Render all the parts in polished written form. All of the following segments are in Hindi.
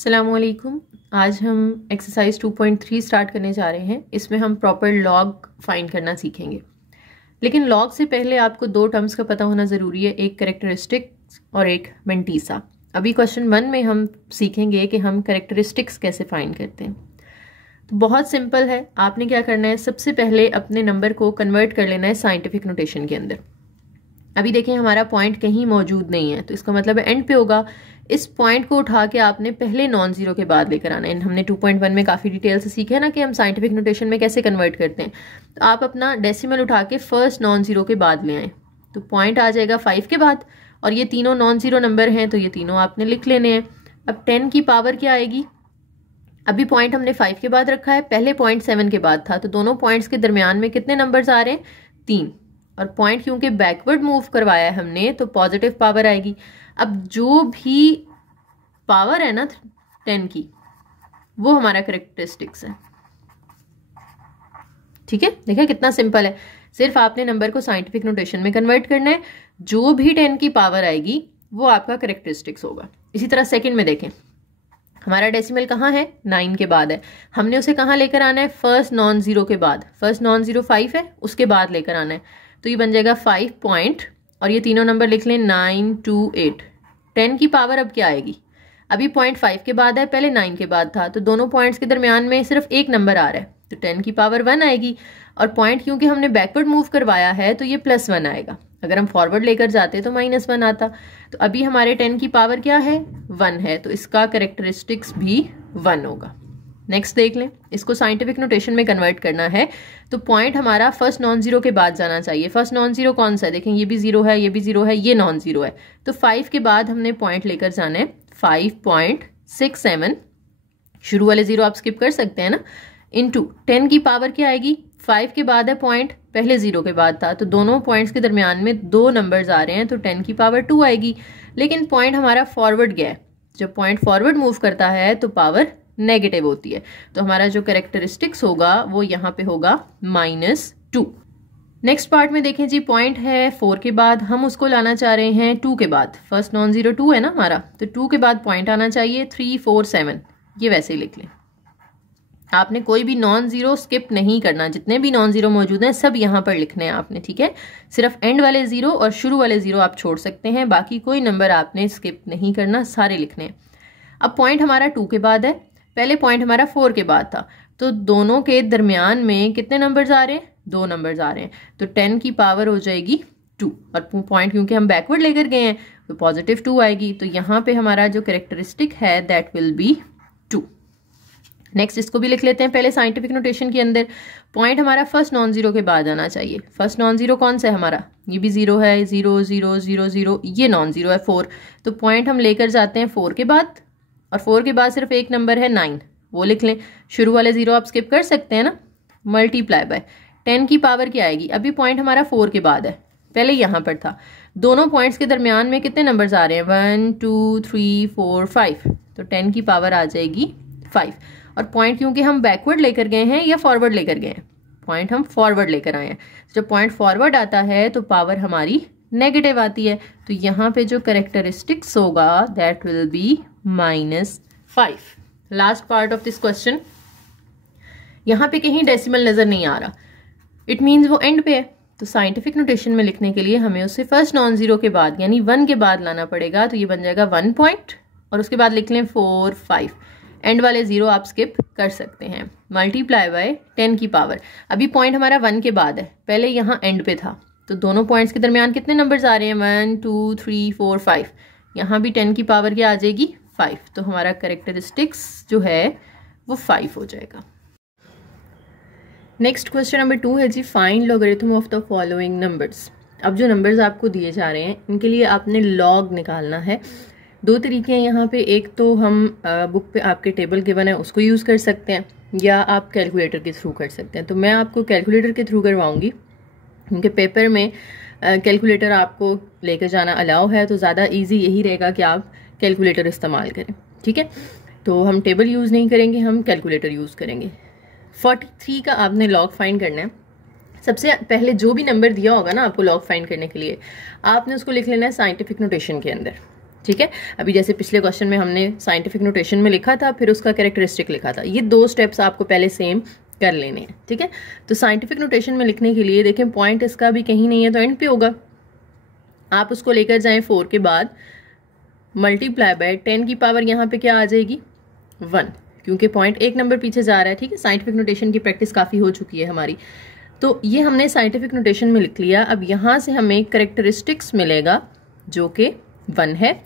अस्सलामुअलैकुम। आज हम एक्सरसाइज 2.3 स्टार्ट करने जा रहे हैं। इसमें हम प्रॉपर लॉग फाइंड करना सीखेंगे, लेकिन लॉग से पहले आपको दो टर्म्स का पता होना ज़रूरी है, एक कैरेक्टरिस्टिक्स और एक मेंटीसा। अभी क्वेश्चन 1 में हम सीखेंगे कि हम कैरेक्टरिस्टिक्स कैसे फाइंड करते हैं। तो बहुत सिंपल है, आपने क्या करना है, सबसे पहले अपने नंबर को कन्वर्ट कर लेना है साइंटिफिक नोटेशन के अंदर। अभी देखें हमारा पॉइंट कहीं मौजूद नहीं है, तो इसका मतलब है एंड पे होगा। इस पॉइंट को उठा के आपने पहले नॉन जीरो के बाद लेकर आना है। हमने 2.1 में काफ़ी डिटेल से सीखा है ना कि हम साइंटिफिक नोटेशन में कैसे कन्वर्ट करते हैं। तो आप अपना डेसिमल उठा के फर्स्ट नॉन जीरो के बाद ले आए, तो पॉइंट आ जाएगा 5 के बाद, और ये तीनों नॉन जीरो नंबर हैं तो ये तीनों आपने लिख लेने हैं। अब 10 की पावर क्या आएगी, अभी पॉइंट हमने 5 के बाद रखा है, पहले पॉइंट 7 के बाद था, तो दोनों पॉइंट्स के दरमियान में कितने नंबर्स आ रहे हैं, 3। और पॉइंट क्योंकि बैकवर्ड मूव करवाया है हमने, तो पॉजिटिव पावर आएगी। अब जो भी पावर है ना 10 की, वो हमारा कैरेक्टरिस्टिक्स है। ठीक है, देखिए कितना सिंपल है। सिर्फ आपने नंबर को साइंटिफिक नोटेशन में कन्वर्ट करना है, जो भी 10 की पावर आएगी वो आपका कैरेक्टरिस्टिक्स होगा। इसी तरह सेकंड में देखें, हमारा डेसिमल कहाँ है, 9 के बाद है। हमने उसे कहाँ लेकर आना है, फर्स्ट नॉन जीरो के बाद। फर्स्ट नॉन जीरो 5 है, उसके बाद लेकर आना है, तो ये बन जाएगा 5 पॉइंट, और ये तीनों नंबर लिख लें 9, 2, 8। 10 की पावर अब क्या आएगी, अभी पॉइंट 5 के बाद है, पहले 9 के बाद था, तो दोनों पॉइंट्स के दरमियान में सिर्फ एक नंबर आ रहा है, तो 10 की पावर 1 आएगी। और पॉइंट क्योंकि हमने बैकवर्ड मूव करवाया है तो ये +1 आएगा। अगर हम फॉरवर्ड लेकर जाते तो -1 आता। तो अभी हमारे 10 की पावर क्या है, 1 है, तो इसका कैरेक्टरिस्टिक्स भी 1 होगा। नेक्स्ट देख लें, इसको साइंटिफिक नोटेशन में कन्वर्ट करना है, तो पॉइंट हमारा फर्स्ट नॉन जीरो के बाद जाना चाहिए। फर्स्ट नॉन जीरो कौन सा है, देखें ये भी जीरो है, ये भी जीरो है, ये नॉन जीरो है, तो 5 के बाद हमने पॉइंट लेकर जाना है 5.67। शुरू वाले जीरो आप स्किप कर सकते हैं ना, इनटू 10 की पावर क्या आएगी, 5 के बाद है पॉइंट, पहले जीरो के बाद था, तो दोनों पॉइंट्स के दरमियान में दो नंबर्स आ रहे हैं, तो 10 की पावर 2 आएगी। लेकिन पॉइंट हमारा फॉरवर्ड गया है, जब पॉइंट फॉरवर्ड मूव करता है तो पावर नेगेटिव होती है, तो हमारा जो कैरेक्टरिस्टिक्स होगा वो यहाँ पे होगा -2। नेक्स्ट पार्ट में देखें जी, पॉइंट है 4 के बाद, हम उसको लाना चाह रहे हैं 2 के बाद। फर्स्ट नॉन जीरो 2 है ना हमारा, तो 2 के बाद पॉइंट आना चाहिए 3, 4, 7। ये वैसे ही लिख लें, आपने कोई भी नॉन जीरो स्किप नहीं करना, जितने भी नॉन जीरो मौजूद हैं सब यहाँ पर लिखने हैं आपने। ठीक है, सिर्फ एंड वाले जीरो और शुरू वाले जीरो आप छोड़ सकते हैं, बाकी कोई नंबर आपने स्किप नहीं करना, सारे लिखने हैं। अब पॉइंट हमारा 2 के बाद है, पहले पॉइंट हमारा 4 के बाद था, तो दोनों के दरमियान में कितने नंबर्स आ रहे हैं, 2 नंबर्स आ रहे हैं, तो 10 की पावर हो जाएगी 2, और पॉइंट क्योंकि हम बैकवर्ड लेकर गए हैं तो पॉजिटिव 2 आएगी, तो यहाँ पे हमारा जो कैरेक्टरिस्टिक है दैट विल बी 2। नेक्स्ट इसको भी लिख लेते हैं पहले साइंटिफिक नोटेशन के अंदर। पॉइंट हमारा फर्स्ट नॉन जीरो के बाद आना चाहिए। फर्स्ट नॉन जीरो कौन सा है हमारा, ये भी जीरो है, 0, 0, 0, 0, ये नॉन जीरो है 4, तो पॉइंट हम लेकर जाते हैं 4 के बाद, और 4 के बाद सिर्फ एक नंबर है 9, वो लिख लें। शुरू वाले जीरो आप स्किप कर सकते हैं ना, मल्टीप्लाई बाय 10 की पावर क्या आएगी, अभी पॉइंट हमारा 4 के बाद है, पहले यहाँ पर था, दोनों पॉइंट्स के दरमियान में कितने नंबर्स आ रहे हैं, 1, 2, 3, 4, 5, तो 10 की पावर आ जाएगी 5। और पॉइंट क्योंकि हम बैकवर्ड लेकर गए हैं या फॉरवर्ड लेकर गए हैं, पॉइंट हम फॉरवर्ड लेकर आए हैं, जब पॉइंट फॉरवर्ड आता है तो पावर हमारी नेगेटिव आती है, तो यहाँ पे जो कैरेक्टरिस्टिक्स होगा that will be -5। Last part of this question, यहाँ पे कहीं डेसिमल नजर नहीं आ रहा, इट मीन्स वो एंड पे है, तो साइंटिफिक नोटेशन में लिखने के लिए हमें उसे फर्स्ट नॉन जीरो के बाद यानी 1 के बाद लाना पड़ेगा, तो ये बन जाएगा 1 पॉइंट, और उसके बाद लिख लें 4, 5। एंड वाले जीरो आप स्किप कर सकते हैं, मल्टीप्लाई बाय 10 की पावर। अभी पॉइंट हमारा 1 के बाद है, पहले यहाँ एंड पे था, तो दोनों पॉइंट्स के दरमियान कितने नंबर्स आ रहे हैं, 1, 2, 3, 4, 5, यहाँ भी 10 की पावर क्या आ जाएगी 5, तो हमारा कैरेक्टरिस्टिक्स जो है वो 5 हो जाएगा। नेक्स्ट क्वेश्चन नंबर 2 है जी, find logarithm of the following numbers. अब जो नंबर्स आपको दिए जा रहे हैं इनके लिए आपने लॉग निकालना है। दो तरीके हैं यहाँ पे, एक तो हम बुक पे आपके टेबल गिवन है उसको यूज़ कर सकते हैं, या आप कैलकुलेटर के थ्रू कर सकते हैं। तो मैं आपको कैलकुलेटर के थ्रू करवाऊँगी, क्योंकि पेपर में कैलकुलेटर आपको लेकर जाना अलाउ है, तो ज़्यादा ईजी यही रहेगा कि आप कैलकुलेटर इस्तेमाल करें। ठीक है, तो हम टेबल यूज़ नहीं करेंगे, हम कैलकुलेटर यूज़ करेंगे। 43 का आपने लॉग फाइंड करना है। सबसे पहले जो भी नंबर दिया होगा ना आपको लॉग फाइंड करने के लिए, आपने उसको लिख लेना है साइंटिफिक नोटेशन के अंदर। ठीक है। अभी जैसे पिछले क्वेश्चन में हमने साइंटिफिक नोटेशन में लिखा था, फिर उसका कैरेक्टरिस्टिक लिखा था, ये 2 स्टेप्स आपको पहले सेम कर लेने हैं, ठीक है। तो साइंटिफिक नोटेशन में लिखने के लिए देखें पॉइंट इसका भी कहीं नहीं है तो एंड पे होगा, आप उसको लेकर जाएं 4 के बाद मल्टीप्लाई बाय 10 की पावर यहाँ पे क्या आ जाएगी 1, क्योंकि पॉइंट एक नंबर पीछे जा रहा है, ठीक है। साइंटिफिक नोटेशन की प्रैक्टिस काफ़ी हो चुकी है हमारी, तो ये हमने साइंटिफिक नोटेशन में लिख लिया। अब यहाँ से हमें करेक्टरिस्टिक्स मिलेगा जो कि 1 है।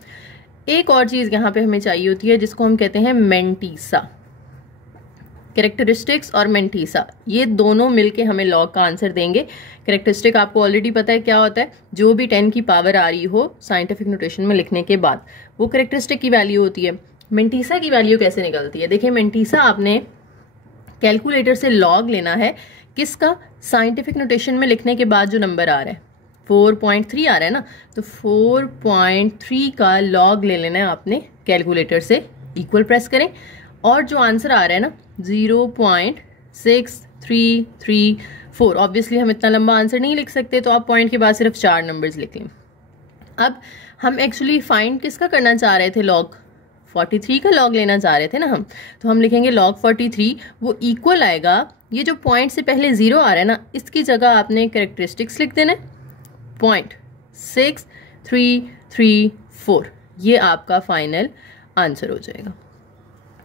एक और चीज़ यहाँ पे हमें चाहिए होती है जिसको हम कहते हैं मेंटीसा। कैरेक्टरिस्टिक्स और मेंटीसा ये दोनों मिलके हमें लॉग का आंसर देंगे। कैरेक्टरिस्टिक आपको ऑलरेडी पता है क्या होता है, जो भी 10 की पावर आ रही हो साइंटिफिक नोटेशन में लिखने के बाद वो कैरेक्टरिस्टिक की वैल्यू होती है। मेंटीसा की वैल्यू कैसे निकलती है, देखिए मेंटीसा आपने कैलकुलेटर से लॉग लेना है किसका, साइंटिफिक नोटेशन में लिखने के बाद जो नंबर आ रहा है 4.3 आ रहा है ना, तो 4.3 का लॉग ले लेना है आपने कैलकुलेटर से, इक्वल प्रेस करें और जो आंसर आ रहा है ना 0.6334, ऑब्वियसली हम इतना लंबा आंसर नहीं लिख सकते तो आप पॉइंट के बाद सिर्फ 4 नंबर्स लिख लें। अब हम एक्चुअली फाइंड किसका करना चाह रहे थे, लॉग 43 का लॉग लेना चाह रहे थे ना हम, तो हम लिखेंगे log 43, वो इक्वल आएगा, ये जो पॉइंट से पहले 0 आ रहा है ना इसकी जगह आपने कैरेक्टरिस्टिक्स लिख देना है 0.6334, ये आपका फाइनल आंसर हो जाएगा,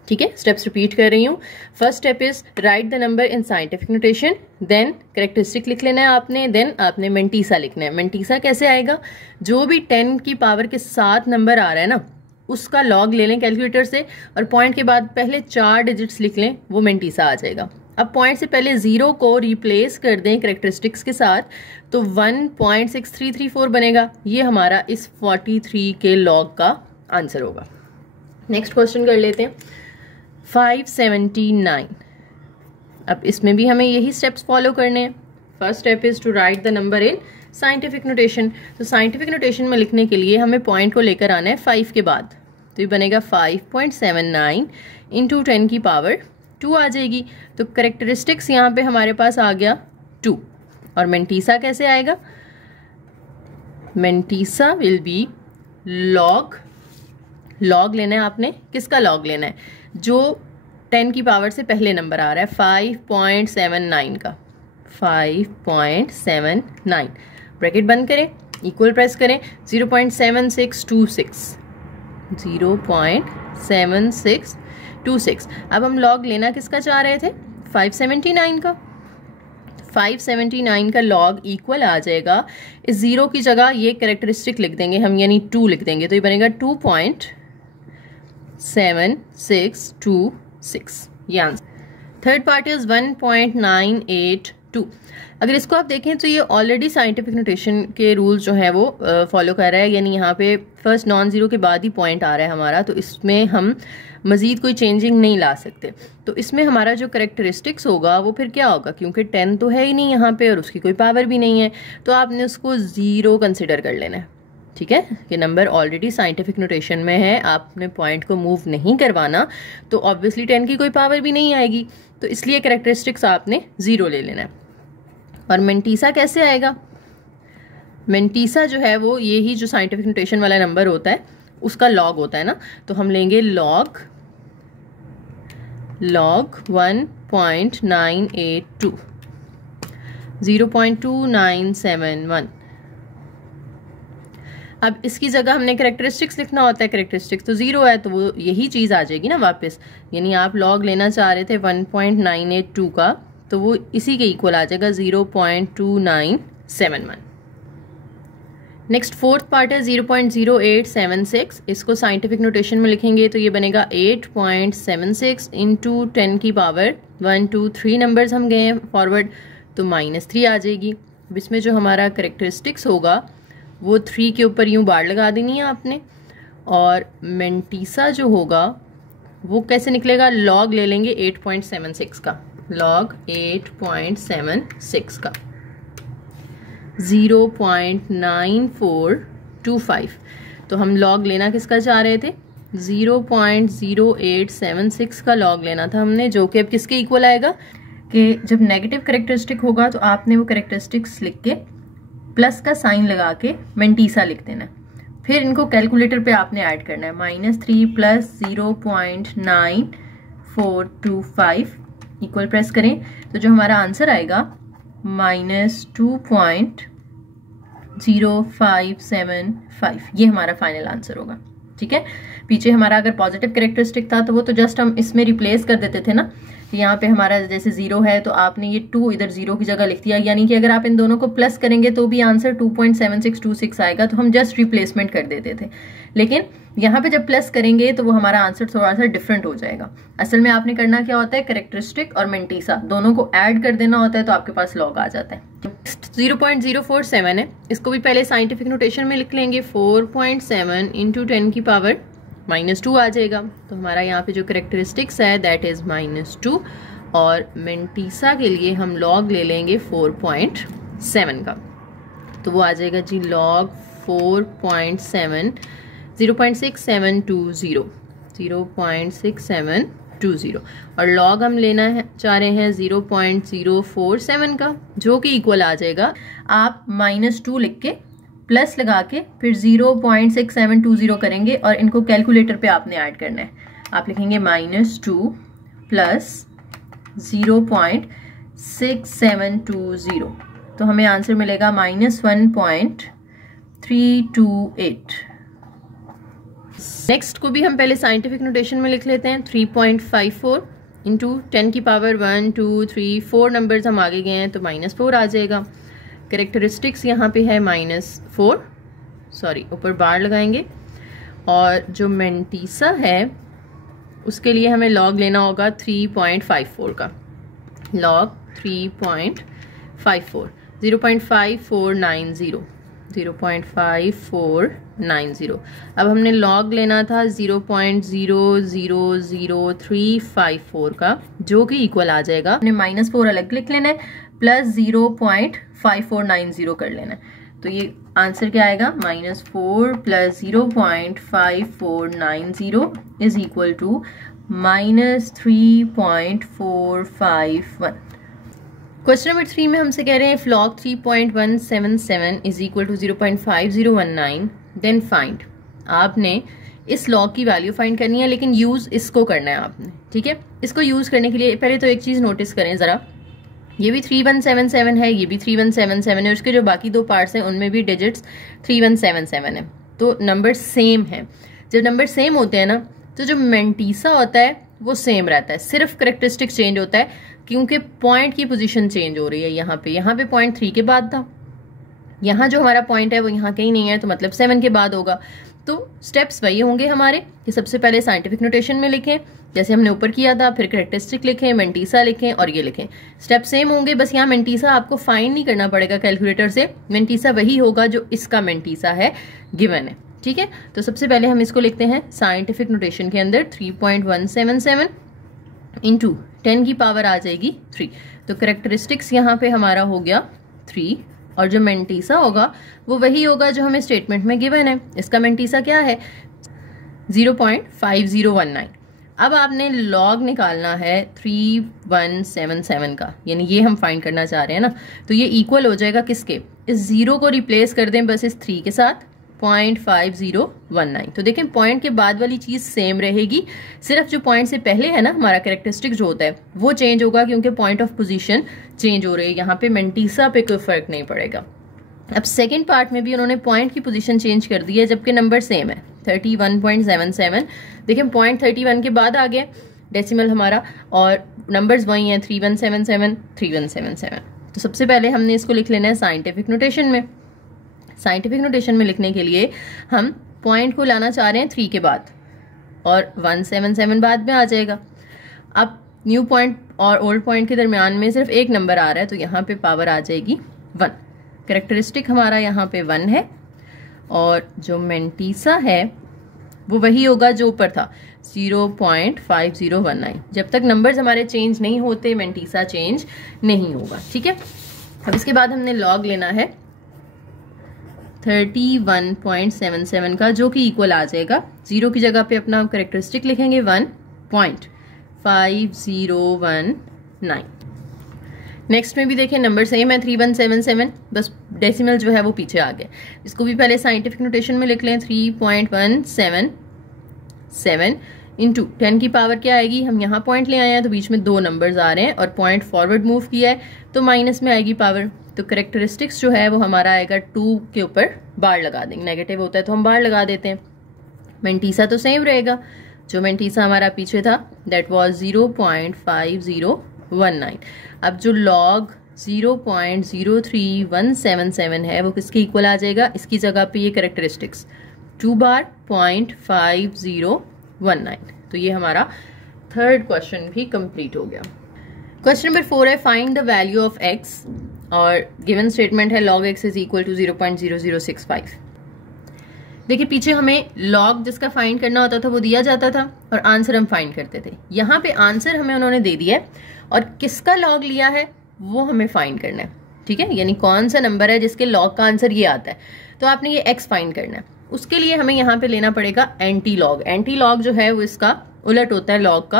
ठीक है। स्टेप्स रिपीट कर रही हूँ। First step is write the number in scientific notation, then characteristic लिख लेना है आपने, देन आपने मेंटीसा लिखना है। मेंटीसा कैसे आएगा, जो भी 10 की पावर के साथ नंबर आ रहा है ना उसका लॉग ले लें कैलकुलेटर से और पॉइंट के बाद पहले 4 डिजिट्स लिख लें, वो मेंटीसा आ जाएगा। अब पॉइंट से पहले 0 को रिप्लेस कर दें कैरेक्टरिस्टिक्स के साथ तो 1.6334 बनेगा, ये हमारा इस 43 के लॉग का आंसर होगा। नेक्स्ट क्वेश्चन कर लेते हैं 579। अब इसमें भी हमें यही स्टेप्स फॉलो करने हैं। First step is to write the number in scientific notation. तो साइंटिफिक नोटेशन में लिखने के लिए हमें पॉइंट को लेकर आना है 5 के बाद, तो ये बनेगा 5.79 इंटू 10 की पावर 2 आ जाएगी। तो कैरेक्टरिस्टिक्स यहाँ पे हमारे पास आ गया 2, और मेंटीसा कैसे आएगा, मेंटीसा विल बी लॉग लेना है आपने, किसका लॉग लेना है, जो 10 की पावर से पहले नंबर आ रहा है 5.79 का, 5.79 ब्रैकेट बंद करें, इक्वल प्रेस करें, 0.7626, 0.7626। अब हम लॉग लेना किसका चाह रहे थे, 579 का। 579 का लॉग इक्वल आ जाएगा, इस 0 की जगह ये कैरेक्टरिस्टिक लिख देंगे हम, यानी 2 लिख देंगे, तो ये बनेगा 2.7626, ये आंसर। Third part is 1.982। अगर इसको आप देखें तो ये ऑलरेडी साइंटिफिक नोटेशन के रूल्स जो है वो फॉलो कर रहा है, यानी यहाँ पे फर्स्ट नॉन जीरो के बाद ही पॉइंट आ रहा है हमारा, तो इसमें हम मजीद कोई चेंजिंग नहीं ला सकते। तो इसमें हमारा जो कैरेक्टरिस्टिक्स होगा वो फिर क्या होगा, क्योंकि 10 तो है ही नहीं यहाँ पे और उसकी कोई पावर भी नहीं है, तो आपने उसको 0 कंसिडर कर लेना है, ठीक है। कि नंबर ऑलरेडी साइंटिफिक नोटेशन में है, आपने पॉइंट को मूव नहीं करवाना, तो ऑब्वियसली 10 की कोई पावर भी नहीं आएगी, तो इसलिए कैरेक्टरिस्टिक्स आपने 0 ले लेना है। और मेंटीसा कैसे आएगा, मेंटीसा जो है वो यही जो साइंटिफिक नोटेशन वाला नंबर होता है उसका लॉग होता है ना, तो हम लेंगे लॉग 1.982, 0.2971। अब इसकी जगह हमने कैरेक्टरिस्टिक्स लिखना होता है, कैरेक्टरिस्टिक्स तो 0 है तो वो यही चीज़ आ जाएगी ना वापस, यानी आप लॉग लेना चाह रहे थे 1.982 का, तो वो इसी के इक्वल आ जाएगा 0.2971। नेक्स्ट फोर्थ पार्ट है 0.0876, इसको साइंटिफिक नोटेशन में लिखेंगे तो ये बनेगा 8.76 इंटू 10 की पावर 1 2 3 नंबर्स हम गए फॉरवर्ड, तो -3 आ जाएगी। अब इसमें जो हमारा कैरेक्टरिस्टिक्स होगा वो 3 के ऊपर यूं बार लगा देनी है आपने, और मेंटीसा जो होगा वो कैसे निकलेगा, लॉग ले लेंगे 8.76 का, लॉग 8.76 का 0.9425, तो हम लॉग लेना किसका चाह रहे थे, 0.0876 का लॉग लेना था हमने, जो कि अब किसके इक्वल आएगा कि जब नेगेटिव कैरेक्टरिस्टिक होगा तो आपने वो कैरेक्टरिस्टिक्स लिख के प्लस का साइन लगा के मेंटीसा लिख देना, फिर इनको कैलकुलेटर पे आपने ऐड करना है, -3 प्लस 0.9425 इक्वल प्रेस करें तो जो हमारा आंसर आएगा -2.0575, ये हमारा फाइनल आंसर होगा। ठीक है, पीछे हमारा अगर पॉजिटिव कैरेक्टरिस्टिक था तो वो तो जस्ट हम इसमें रिप्लेस कर देते थे ना, यहाँ पे हमारा जैसे 0 है तो आपने ये 2 इधर 0 की जगह लिख दिया, यानी कि अगर आप इन दोनों को प्लस करेंगे तो भी आंसर 2.7626 आएगा, तो हम जस्ट रिप्लेसमेंट कर देते थे। लेकिन यहाँ पे जब प्लस करेंगे तो वो हमारा आंसर थोड़ा सा डिफरेंट हो जाएगा। असल में आपने करना क्या होता है, कैरेक्टरिस्टिक और मेंटीसा दोनों को ऐड कर देना होता है, तो आपके पास लॉग आ जाता है। 0.047 है, इसको भी पहले साइंटिफिक नोटेशन में लिख लेंगे। 4.7 इंटू 10 की पावर -2 आ जाएगा, तो हमारा यहाँ पे जो कैरेक्टरिस्टिक्स है दैट इज -2, और मेंटीसा के लिए हम लॉग ले लेंगे 4.7 का, तो वो आ जाएगा जी लॉग 4.7 0.6720 0.6720, और लॉग हम लेना है चाह रहे हैं 0.047 का, जो कि इक्वल आ जाएगा, आप -2 लिख के प्लस लगा के फिर 0.6720 करेंगे और इनको कैलकुलेटर पे आपने ऐड करना है। आप लिखेंगे -2 प्लस 0.6720, तो हमें आंसर मिलेगा -1.328। नेक्स्ट को भी हम पहले साइंटिफिक नोटेशन में लिख लेते हैं। 3.54 इंटू 10 की पावर 1 2 3 4 नंबर्स हम आगे गए हैं तो -4 आ जाएगा। कैरेक्टरिस्टिक्स यहाँ पे है -4, सॉरी ऊपर बार लगाएंगे, और जो मेंटीसा है उसके लिए हमें लॉग लेना होगा 3.54 का, लॉग 3.54 0.5490 0.5490। अब हमने लॉग लेना था 0.000354 का, जो कि इक्वल आ जाएगा, हमने -4 अलग लिख लेना है प्लस 0.5490 कर लेना है, तो ये आंसर क्या आएगा, -4 plus 0.5490 is equal to -3.451। Question number 3 में हमसे कह रहे हैं if log 3.177 is equal to 0.5019 then find. आपने इस लॉग की वैल्यू फाइंड करनी है, लेकिन यूज इसको करना है आपने। ठीक है, इसको यूज करने के लिए पहले तो एक चीज नोटिस करें जरा, ये भी 3177 है, ये भी 3177 है, उसके जो बाकी दो पार्ट्स हैं उनमें भी डिजिट्स 3177 है, तो नंबर सेम है। जब नंबर सेम होते हैं ना तो जो मेंटीसा होता है वो सेम रहता है, सिर्फ करेक्टरिस्टिक चेंज होता है क्योंकि पॉइंट की पोजीशन चेंज हो रही है। यहाँ पे पॉइंट 3 के बाद था, यहाँ जो हमारा पॉइंट है वो यहाँ कहीं नहीं है, तो मतलब 7 के बाद होगा। तो स्टेप्स वही होंगे हमारे कि सबसे पहले साइंटिफिक नोटेशन में लिखें जैसे हमने ऊपर किया था, फिर करेक्टरिस्टिक लिखें, मेंटीसा लिखें और ये लिखें। स्टेप सेम होंगे, बस यहाँ मेंटीसा आपको फाइंड नहीं करना पड़ेगा कैलकुलेटर से, मेंटीसा वही होगा जो इसका मेंटीसा है गिवन है। ठीक है, तो सबसे पहले हम इसको लिखते हैं साइंटिफिक नोटेशन के अंदर 3.177 इंटू 10 की पावर आ जाएगी 3, तो करेक्टरिस्टिक्स यहाँ पे हमारा हो गया 3, और जो मेंटीसा होगा वो वही होगा जो हमें स्टेटमेंट में गिवन है। इसका मेंटीसा क्या है 0.5019। अब आपने लॉग निकालना है 3177 का, यानी ये हम फाइंड करना चाह रहे हैं ना, तो ये इक्वल हो जाएगा किसके, इस 0 को रिप्लेस कर दें बस इस 3 के साथ, 0.5019। तो देखें पॉइंट के बाद वाली चीज सेम रहेगी, सिर्फ जो पॉइंट से पहले है ना हमारा कैरेक्टरिस्टिक जो होता है वो चेंज होगा क्योंकि पॉइंट ऑफ पोजीशन चेंज हो रही है। यहाँ पे मेंटीसा पे कोई फर्क नहीं पड़ेगा। अब सेकंड पार्ट में भी उन्होंने पॉइंट की पोजीशन चेंज कर दी है जबकि नंबर सेम है 31.77। देखिए पॉइंट 31 के बाद आ गया डेसिमल हमारा, और नंबर्स वही हैं 3177 3177। तो सबसे पहले हमने इसको लिख लेना है साइंटिफिक नोटेशन में। साइंटिफिक नोटेशन में लिखने के लिए हम पॉइंट को लाना चाह रहे हैं 3 के बाद, और 177 बाद में आ जाएगा। अब न्यू पॉइंट और ओल्ड पॉइंट के दरमियान में सिर्फ एक नंबर आ रहा है, तो यहाँ पे पावर आ जाएगी 1। कैरेक्टरिस्टिक हमारा यहाँ पे 1 है, और जो मेंटीसा है वो वही होगा जो ऊपर था 0.5019। जब तक नंबर्स हमारे चेंज नहीं होते मेंटीसा चेंज नहीं होगा। ठीक है, अब इसके बाद हमने लॉग लेना है 31.77 का, जो कि इक्वल आ जाएगा 0 की जगह पे अपना कैरेक्टरिस्टिक लिखेंगे 1.5019। नेक्स्ट में भी देखें नंबर सेम है 3177, बस डेसिमल जो है वो पीछे आ गया। इसको भी पहले साइंटिफिक नोटेशन में लिख लें, 3.177 इंटू 10 की पावर क्या आएगी, हम यहाँ पॉइंट ले आए हैं तो बीच में 2 नंबर्स आ रहे हैं और पॉइंट फॉरवर्ड मूव किया है तो माइनस में आएगी पावर, तो करेक्टरिस्टिक्स जो है वो हमारा आएगा 2 के ऊपर बार लगा देंगे, नेगेटिव होता है तो हम बार लगा देते हैं। मेंटीसा तो सेम रहेगा, जो मेंटीसा हमारा पीछे था दैट वाज 0.5019। अब जो लॉग 0.03177 है वो किसके इक्वल आ जाएगा, इसकी जगह पे ये करेक्टरिस्टिक्स 2 बार 0.5019। तो ये हमारा थर्ड क्वेश्चन भी कंप्लीट हो गया। क्वेश्चन नंबर 4 है find the value of x और गिवन स्टेटमेंट है log x is equal to 0.0065। देखिए पीछे हमें log जिसका फाइंड करना होता था वो दिया जाता था और आंसर हम फाइंड करते थे। यहाँ पे आंसर हमें उन्होंने दे दिया है और किसका log लिया है वो हमें फाइंड करना है, ठीक है, यानी कौन सा नंबर है जिसके log का आंसर ये आता है, तो आपने ये x फाइंड करना है। उसके लिए हमें यहाँ पे लेना पड़ेगा एंटी लॉग। एंटी लॉग जो है वो इसका उलट होता है लॉग का,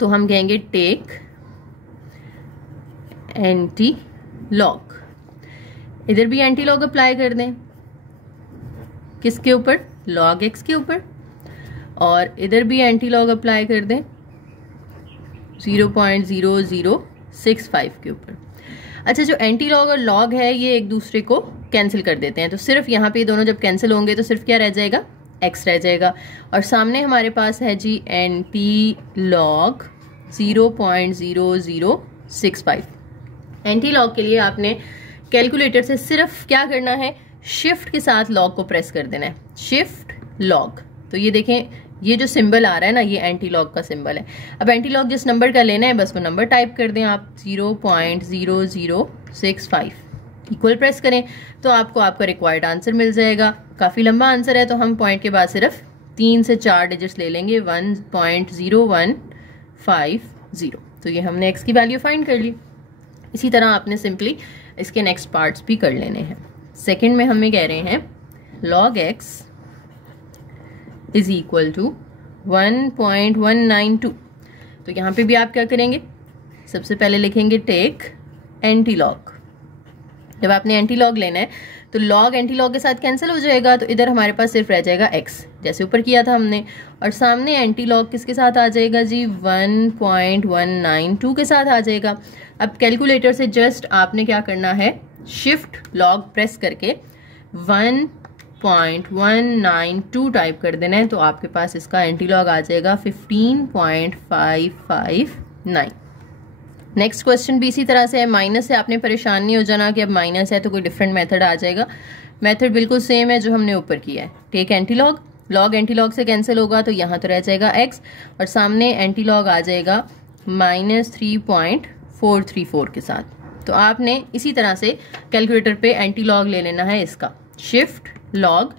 तो हम कहेंगे टेक एंटी लॉग। इधर भी एंटी लॉग अप्लाई कर दें, किसके ऊपर, log x के ऊपर, और इधर भी एंटी लॉग अप्लाई कर दें 0.0065 के ऊपर। अच्छा, जो एंटी लॉग और लॉग है ये एक दूसरे को कैंसिल कर देते हैं, तो सिर्फ यहाँ पे ये दोनों जब कैंसिल होंगे तो सिर्फ क्या रह जाएगा, x रह जाएगा। और सामने हमारे पास है जी एंटी लॉग 0.0065। एंटी लॉग के लिए आपने कैलकुलेटर से सिर्फ क्या करना है, शिफ्ट के साथ लॉग को प्रेस कर देना है, शिफ्ट लॉग। तो ये देखें ये जो सिंबल आ रहा है ना ये एंटी लॉग का सिंबल है। अब एंटी लॉग जिस नंबर का लेना है बस वो नंबर टाइप कर दें आप, 0.0065 इक्वल प्रेस करें तो आपको आपका रिक्वायर्ड आंसर मिल जाएगा। काफ़ी लंबा आंसर है तो हम पॉइंट के बाद सिर्फ 3 से 4 डिजिट्स ले लेंगे, 1.0150। तो ये हमने x की वैल्यू फाइंड कर ली। इसी तरह आपने सिंपली इसके नेक्स्ट पार्ट्स भी कर लेने हैं। सेकंड में हमें कह रहे हैं log x is equal to 1.192। तो यहाँ पे भी आप क्या करेंगे, सबसे पहले लिखेंगे टेक एंटी लॉग। जब आपने एंटी लॉग लेना है तो लॉग एंटी लॉग के साथ कैंसिल हो जाएगा, तो इधर हमारे पास सिर्फ रह जाएगा x जैसे ऊपर किया था हमने, और सामने एंटी लॉग किसके साथ आ जाएगा जी, 1.192 के साथ आ जाएगा। अब कैलकुलेटर से जस्ट आपने क्या करना है, शिफ्ट लॉग प्रेस करके 1.192 टाइप कर देना है, तो आपके पास इसका एंटी लॉग आ जाएगा 15.559। नेक्स्ट क्वेश्चन भी इसी तरह से है, माइनस से आपने परेशान नहीं हो जाना कि अब माइनस है तो कोई डिफरेंट मेथड आ जाएगा। मेथड बिल्कुल सेम है जो हमने ऊपर किया है, take anti log, log anti log से कैंसिल होगा तो यहाँ तो रह जाएगा x और सामने एंटी लॉग आ जाएगा -3.434 के साथ। तो आपने इसी तरह से कैलकुलेटर पे एंटी लॉग ले लेना है इसका, शिफ्ट लॉग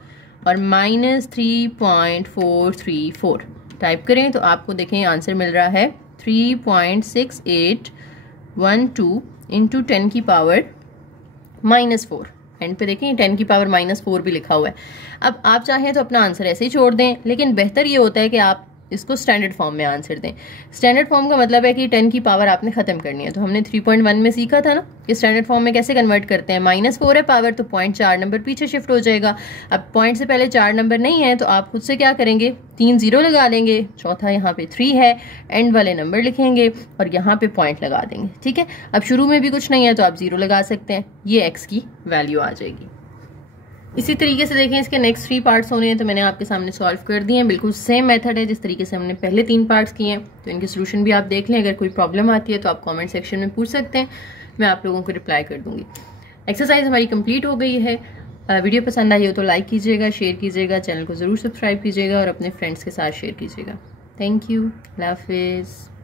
और -3.434 टाइप करें तो आपको देखें आंसर मिल रहा है 3.6812 इंटू 10 की पावर -4। एंड पे देखें 10 की पावर -4 भी लिखा हुआ है। अब आप चाहें तो अपना आंसर ऐसे ही छोड़ दें, लेकिन बेहतर ये होता है कि आप इसको स्टैंडर्ड फॉर्म में आंसर दें। स्टैंडर्ड फॉर्म का मतलब है कि 10 की पावर आपने खत्म करनी है। तो हमने 3.1 में सीखा था ना कि स्टैंडर्ड फॉर्म में कैसे कन्वर्ट करते हैं, -4 है पावर तो पॉइंट 4 नंबर पीछे शिफ्ट हो जाएगा। अब पॉइंट से पहले 4 नंबर नहीं है तो आप खुद से क्या करेंगे, 3 0 लगा लेंगे, चौथा यहाँ पे 3 है, एंड वाले नंबर लिखेंगे और यहाँ पे पॉइंट लगा देंगे, ठीक है। अब शुरू में भी कुछ नहीं है तो आप 0 लगा सकते हैं, ये x की वैल्यू आ जाएगी। इसी तरीके से देखें इसके नेक्स्ट 3 पार्ट्स होने हैं तो मैंने आपके सामने सॉल्व कर दिए हैं। बिल्कुल सेम मेथड है जिस तरीके से हमने पहले 3 पार्ट्स किए हैं, तो इनके सोल्यूशन भी आप देख लें। अगर कोई प्रॉब्लम आती है तो आप कमेंट सेक्शन में पूछ सकते हैं, मैं आप लोगों को रिप्लाई कर दूंगी। एक्सरसाइज हमारी कंप्लीट हो गई है। वीडियो पसंद आई हो तो लाइक कीजिएगा, शेयर कीजिएगा, चैनल को ज़रूर सब्सक्राइब कीजिएगा और अपने फ्रेंड्स के साथ शेयर कीजिएगा। थैंक यू, अल्लाह हाफिज़।